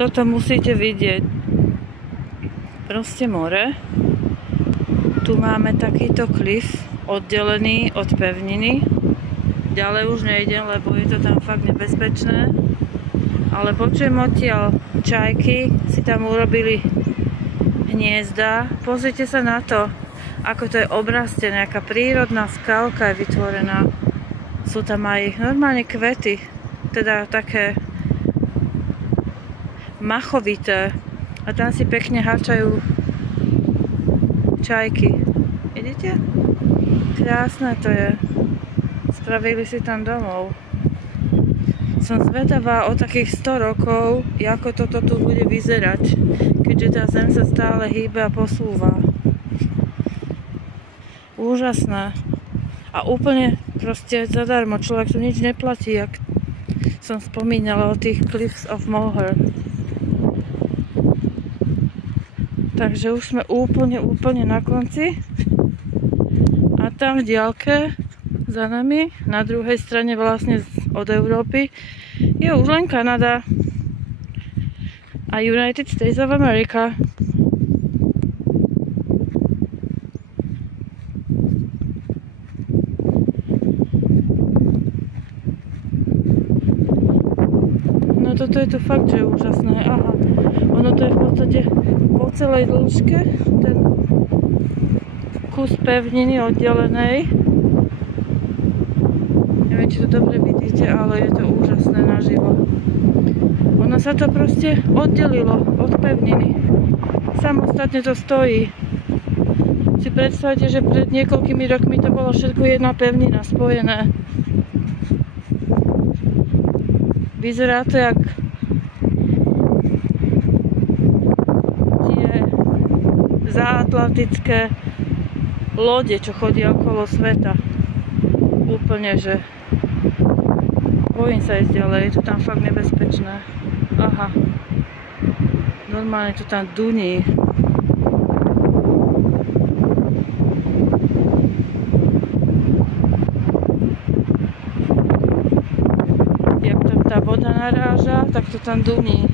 Toto musíte vidieť. Proste more. Tu máme takýto klif oddelený od pevniny. Ďalej už nejdem, lebo je to tam fakt nebezpečné. Ale počujem odtiaľ čajky, si tam urobili hniezda. Pozrite sa na to, ako to je obrastené, aká prírodná skalka je vytvorená. Sú tam aj normálne kvety, teda také machovité. A tam si pekne háčajú čajky. Vidíte? Krásne to je. Spravili si tam domov. Som zvedavá o takých 100 rokov, ako toto tu bude vyzerať, keďže tá zem sa stále hýbe a posúva. Úžasné. A úplne proste zadarmo. Človek tu nič neplatí, jak som spomínala o tých Cliffs of Moher. Takže už sme úplne na konci. A tam v diaľke za nami, na druhej strane vlastne od Európy, je už len Kanada a United States of America. No toto je to fakt, že je úžasné. Aha, ono to je v podstate po celej dĺžke, ten kus pevniny oddelenej. Neviem, či to dobre vidíte, ale je to úžasné naživo. Ono sa to proste oddelilo od pevniny. Samostatne to stojí. Si predstavte, že pred niekoľkými rokmi to bolo všetko jedna pevnina spojené. Vyzerá to jak tie záatlantické lode, čo chodia okolo sveta. Úplne, že bojím sa ísť ďalej, je to tam fakt nebezpečné. Aha. Normálne to tam duní. Jak tam tá voda naráža, tak to tam duní.